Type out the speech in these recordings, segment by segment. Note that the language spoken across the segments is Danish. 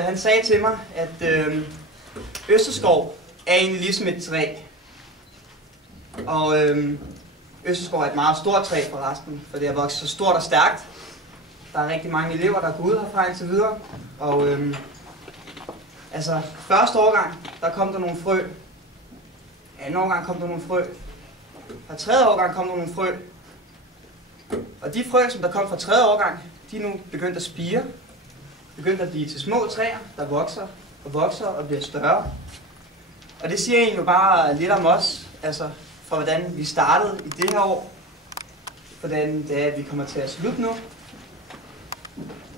Han sagde til mig, at østerskov er egentlig ligesom et træ. Og østerskov er et meget stort træ forresten, for det er vokset så stort og stærkt. Der er rigtig mange elever, der går ud herfra indtil videre. Og altså, første årgang, der kom der nogle frø. Anden årgang kom der nogle frø. Fra tredje årgang kom der nogle frø. Og de frø, som der kom fra tredje årgang, de er nu begyndt at spire. Begyndt at blive til små træer, der vokser og bliver større. Og det siger egentlig bare lidt om os, altså fra hvordan vi startede i det her år, hvordan det er, at vi kommer til at slutte nu,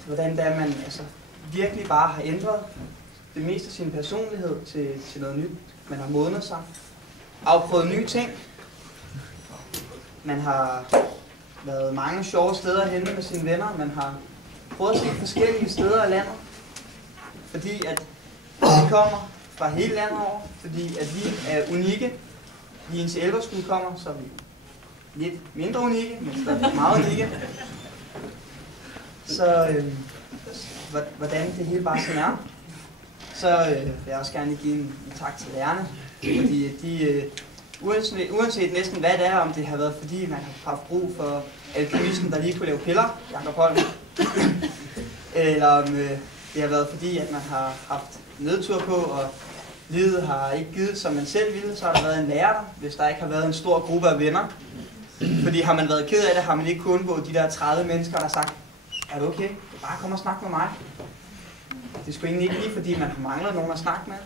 hvordan det er, at man altså virkelig bare har ændret det meste af sin personlighed til noget nyt. Man har modnet sig, afprøvet nye ting. Man har været mange sjove steder henne med sine venner. Man har prøvet at se forskellige steder i landet, fordi at vi kommer fra hele landet over, fordi at vi er unikke. Lige indtil Elverskole kommer, så er vi lidt mindre unikke, men stadig meget unikke. Så hvordan det hele bare sådan er, så vil jeg også gerne give en tak til lærerne, fordi de, uanset næsten hvad det er, om det har været fordi man har haft brug for alkemisten, der lige kunne lave piller, Jakob Holm, eller om det har været fordi, at man har haft nedtur på, og livet har ikke givet, som man selv ville, så har der været en lærer der, hvis der ikke har været en stor gruppe af venner. Fordi har man været ked af det, har man ikke kunnet undgå de der 30 mennesker, der har sagt, er det okay? Bare kom og snak med mig. Det er sgu egentlig ikke lige, fordi man mangler nogen at snakke med.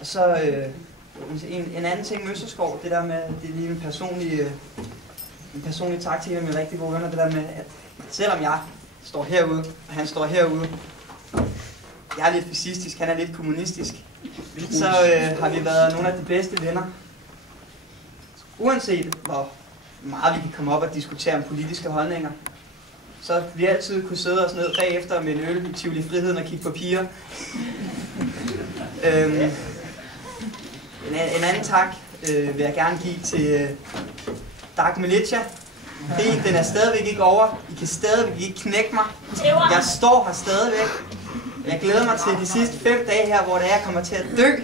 Og så en anden ting med Østerskov, det der med, det er lige en personlig tak til en af mine rigtig gode venner, det der med, at selvom jeg står herude, og han står herude, jeg er lidt fascistisk, han er lidt kommunistisk, så har vi været nogle af de bedste venner. Uanset hvor meget vi kan komme op og diskutere om politiske holdninger, så vi altid kunne sidde os ned bagefter med en øl i Tivoli Friheden og kigge på piger. En anden tak vil jeg gerne give til Dark Militia. Krigen, den er stadigvæk ikke over. I kan stadigvæk ikke knække mig. Jeg står her stadigvæk. Jeg glæder mig til de sidste 5 dage her, hvor det er, jeg kommer til at dø.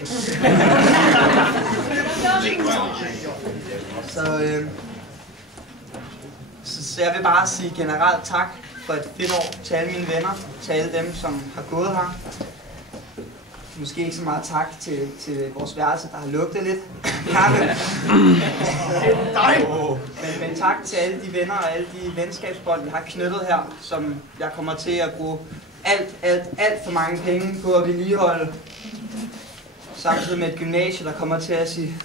Så jeg vil bare sige generelt tak for et fedt år til alle mine venner, til alle dem, som har gået her. Måske ikke så meget tak til vores værelse, der har lugtet lidt kaffe. Men tak til alle de venner og alle de venskabsbånd, vi har knyttet her, som jeg kommer til at bruge alt for mange penge på at vedligeholde. Samtidig med et gymnasie, der kommer til at sige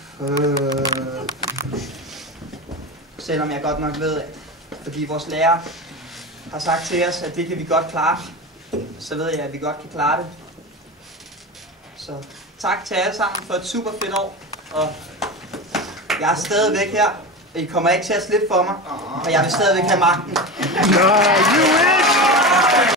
selvom jeg godt nok ved, at fordi vores lærer har sagt til os, at det kan vi godt klare, så ved jeg, at vi godt kan klare det. Så tak til alle sammen for et super fedt år, og jeg er stadigvæk her, og I kommer ikke til at slippe for mig, og jeg vil stadigvæk have magten.